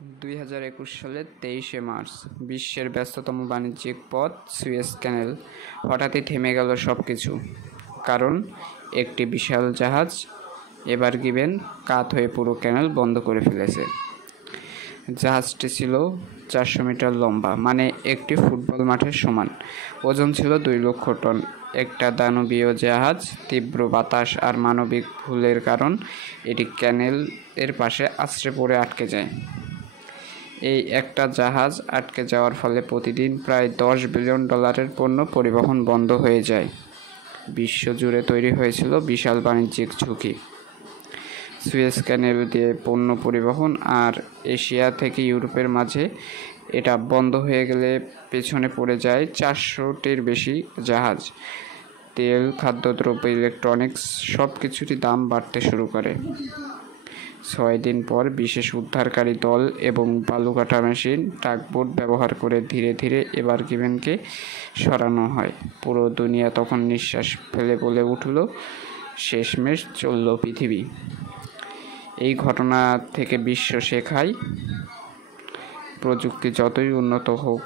2021 সালের 23শে মার্চ বিশ্বের ব্যস্ততম বাণিজ্যিক পথ সুয়েজ ক্যানেল হঠাৎই থেমে গেল সব কিছু। কারণ একটি বিশাল জাহাজ এবার গিবেন কাত হয়ে পুরো ক্যানেল বন্ধ করে ফেলেছে। জাহাজটি ছিল 400 মিটার লম্বা, মানে একটি ফুটবল মাঠের সমান। ওজন ছিল 2 লক্ষ টন। একটা দানবীয় জাহাজ। তীব্র বাতাস আর মানবিক ভুলের কারণ এটি ক্যানেল এর পাশে আছড়ে পড়ে আটকে যায়। এই একটা জাহাজ আটকে যাওয়ার ফলে প্রতিদিন প্রায় $10 বিলিয়ন পণ্য পরিবহন বন্ধ হয়ে যায়। বিশ্বজুড়ে তৈরি হয়েছিল বিশাল বাণিজ্যিক ঝুঁকি। সুয়েজ ক্যানেল দিয়ে পণ্য পরিবহন আর এশিয়া থেকে ইউরোপের মাঝে এটা বন্ধ হয়ে গেলে পেছনে পড়ে যায় 400টির বেশি জাহাজ। তেল, খাদ্যদ্রব্য, ইলেকট্রনিক্স সব কিছুরই দাম বাড়তে শুরু করে। 6 দিন পর বিশেষ উদ্ধারকারী দল এবং বালুকাটা মেশিন, টাগবোট ব্যবহার করে ধীরে ধীরে এবার গিভেনকে সরানো হয়। পুরো দুনিয়া তখন নিঃশ্বাস ফেলে বলে উঠল, শেষমেশ চলল পৃথিবী। এই ঘটনা থেকে বিশ্ব শেখায়, প্রযুক্তি যতই উন্নত হোক,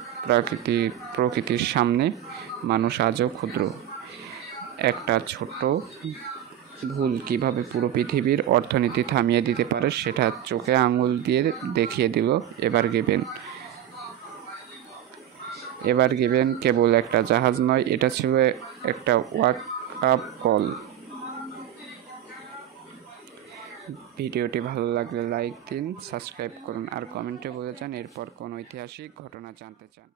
প্রকৃতির সামনে মানুষ আজও ক্ষুদ্র। একটা ছোট্ট ভুল কিভাবে পুরো পৃথিবীর অর্থনীতি থামিয়ে দিতে পারে সেটা চোখে আঙুল দিয়ে দেখিয়ে দিল এবার গিভেন কেবল একটা জাহাজ নয়, এটা ছিল একটা ওয়াক আপ কল। ভিডিওটি ভালো লাগলে লাইক দিন, সাবস্ক্রাইব করুন আর কমেন্টে বলে যান এরপর কোন ঐতিহাসিক ঘটনা জানতে চান।